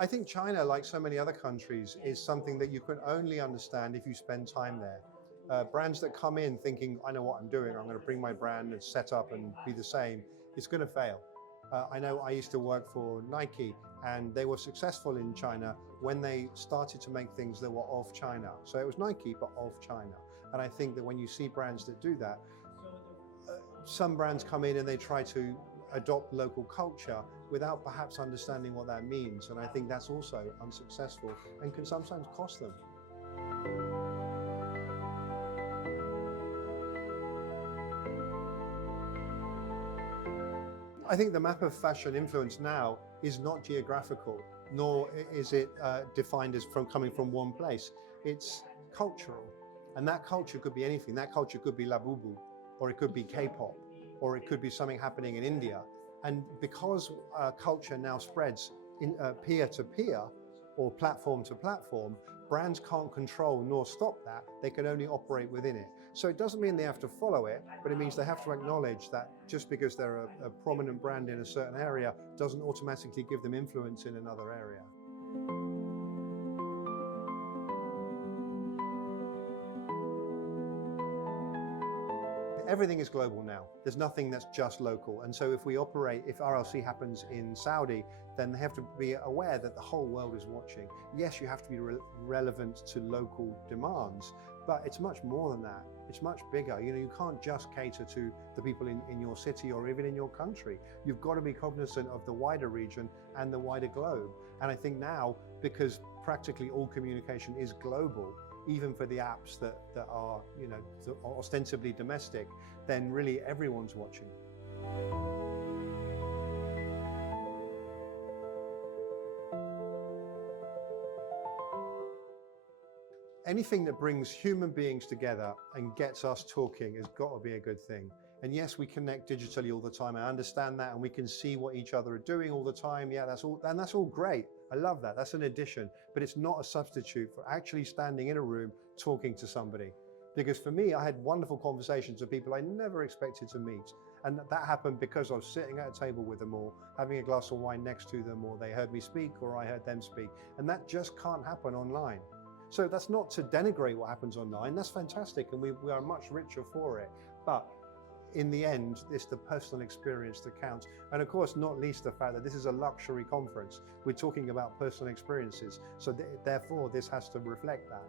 I think China, like so many other countries, is something that you can only understand if you spend time there. Brands that come in thinking, I know what I'm doing, I'm going to bring my brand and set up and be the same, it's going to fail. I know I used to work for Nike, and they were successful in China when they started to make things that were of China. So it was Nike, but of China. And I think that when you see brands that do that, some brands come in and they try to adopt local culture without perhaps understanding what that means. And I think that's also unsuccessful and can sometimes cost them. I think the map of fashion influence now is not geographical, nor is it defined as coming from one place. It's cultural. And that culture could be anything. That culture could be Labubu, or it could be K-pop, or it could be something happening in India. And because culture now spreads in peer to peer or platform to platform, brands can't control nor stop that. They can only operate within it. So it doesn't mean they have to follow it, but it means they have to acknowledge that just because they're a prominent brand in a certain area doesn't automatically give them influence in another area. Everything is global now. There's nothing that's just local. And so if RLC happens in Saudi, then they have to be aware that the whole world is watching. Yes, you have to be relevant to local demands, but it's much more than that. It's much bigger. You can't just cater to the people in your city or even in your country. You've got to be cognizant of the wider region and the wider globe. And I think now, because practically all communication is global, even for the apps that are ostensibly domestic, then really everyone's watching. Anything that brings human beings together and gets us talking has got to be a good thing. And yes, we connect digitally all the time. I understand that, and we can see what each other are doing all the time. Yeah, that's all great. I love that. That's an addition, but it's not a substitute for actually standing in a room talking to somebody. Because for me, I had wonderful conversations with people I never expected to meet. And that happened because I was sitting at a table with them, or having a glass of wine next to them, or they heard me speak, or I heard them speak. And that just can't happen online. So that's not to denigrate what happens online. That's fantastic, and we are much richer for it. But in the end, it's the personal experience that counts. And of course, not least the fact that this is a luxury conference. We're talking about personal experiences. So therefore, this has to reflect that.